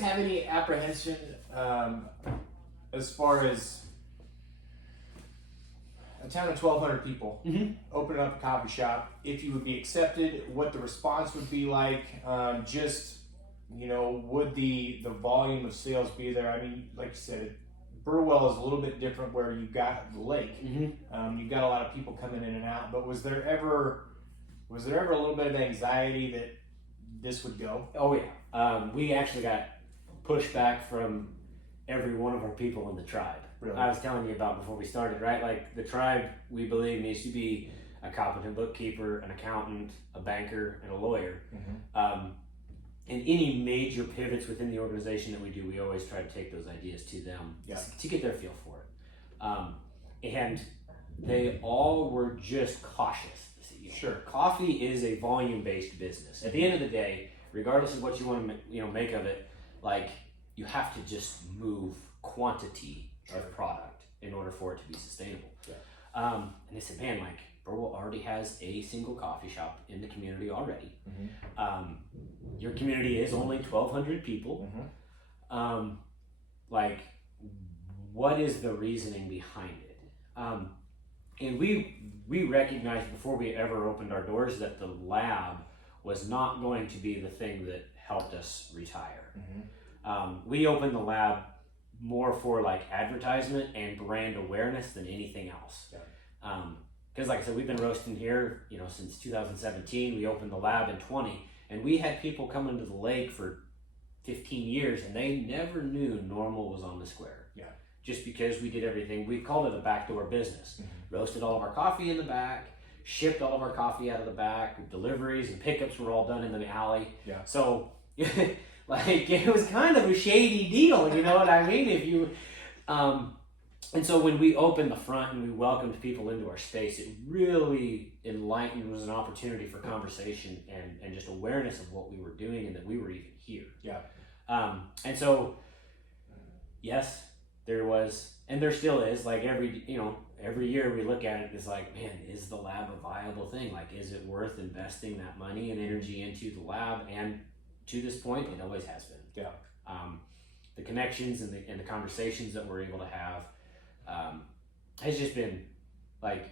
have any apprehension as far as a town of 1,200 people opening up a coffee shop? If you would be accepted, what the response would be like? Would the volume of sales be there? I mean, like you said, Burwell is a little bit different where you've got the lake. You've got a lot of people coming in and out. But was there ever a little bit of anxiety that this would go? Oh yeah. We actually got pushback from every one of our people in the tribe. Really? I was telling you about before we started, right? Like the tribe, we believe, needs to be a competent bookkeeper, an accountant, a banker, and a lawyer. And any major pivots within the organization that we do, we always try to take those ideas to them to get their feel for it. And they all were just cautious. Sure. Coffee is a volume-based business. At the end of the day, regardless of what you want to make of it, like you have to just move quantity of product in order for it to be sustainable. And they said, man, like Burwell already has a single coffee shop in the community already. Your community is only 1,200 people. Like, what is the reasoning behind it? And we recognized before we ever opened our doors that the lab was not going to be the thing that helped us retire. We opened the lab more for like advertisement and brand awareness than anything else. Because like I said, we've been roasting here, since 2017. We opened the lab in 20, and we had people coming to the lake for 15 years, and they never knew Normal was on the square. Just because we did everything, we called it a backdoor business. Roasted all of our coffee in the back, shipped all of our coffee out of the back. Deliveries and pickups were all done in the alley. So, like, it was kind of a shady deal, you know what I mean? If you, and so when we opened the front and we welcomed people into our space, it really enlightened, was an opportunity for conversation and just awareness of what we were doing and that we were even here. And so, yes, there was, and there still is, like every year we look at it, it's like, man, is the lab a viable thing? Like, is it worth investing that money and energy into the lab? And to this point, it always has been. The connections and the conversations that we're able to have has just been like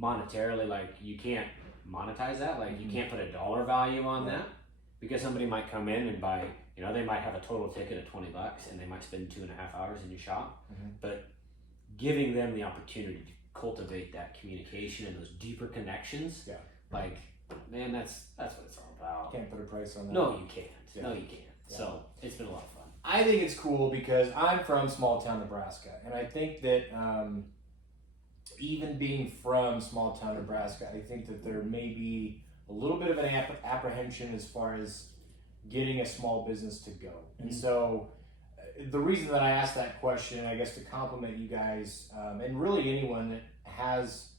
monetarily, like you can't monetize that. Like you can't put a dollar value on that, because somebody might come in and buy, they might have a total ticket of $20 and they might spend 2.5 hours in your shop, but giving them the opportunity to cultivate that communication and those deeper connections, like, man, that's what it's all about. Can't put a price on that. No, you can't. No, you can't. So it's been a lot of fun. I think it's cool because I'm from small town Nebraska, and I think that even being from small town Nebraska, I think that there may be a little bit of an apprehension as far as getting a small business to go. And so the reason that I asked that question, I guess to compliment you guys, and really anyone that is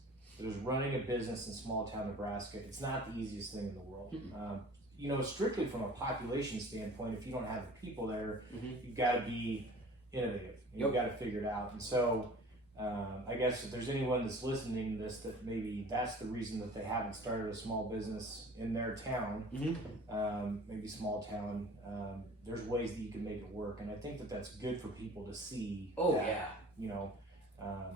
running a business in small town Nebraska, it's not the easiest thing in the world. Strictly from a population standpoint, if you don't have the people there, you've got to be innovative. You've got to figure it out. And so I guess if there's anyone that's listening to this that maybe that's the reason that they haven't started a small business in their town, maybe small town, there's ways that you can make it work. And I think that that's good for people to see.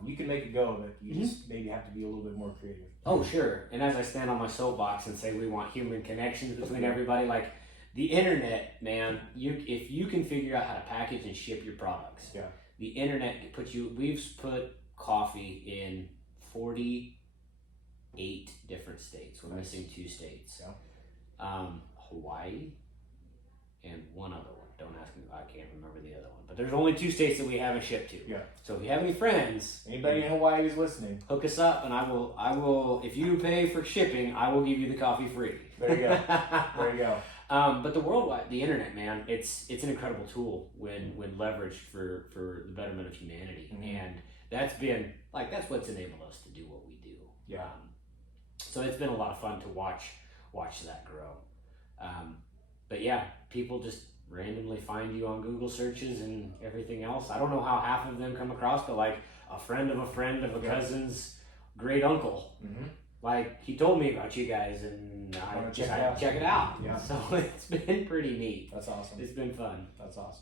You can make it go, but you just maybe have to be a little bit more creative. Oh, sure. And as I stand on my soapbox and say we want human connections between everybody, like the internet, man, if you can figure out how to package and ship your products, the internet we've put coffee in 48 different states. We're missing 2 states. Hawaii and one other one. Don't ask me, I can't remember the other one. But there's only 2 states that we haven't shipped to. So if you have any friends, anybody in Hawaii who's listening, hook us up, and I will. If you pay for shipping, I will give you the coffee free. There you go. But the internet, man, it's an incredible tool when leveraged for the betterment of humanity, and that's what's enabled us to do what we do. So it's been a lot of fun to watch that grow. But yeah, people just randomly find you on Google searches and everything else. I don't know how half of them come across, but like a friend of a cousin's great uncle like he told me about you guys, and I Wanna decided check it out? to check it out. Yeah. So it's been pretty neat. That's awesome. It's been fun. That's awesome.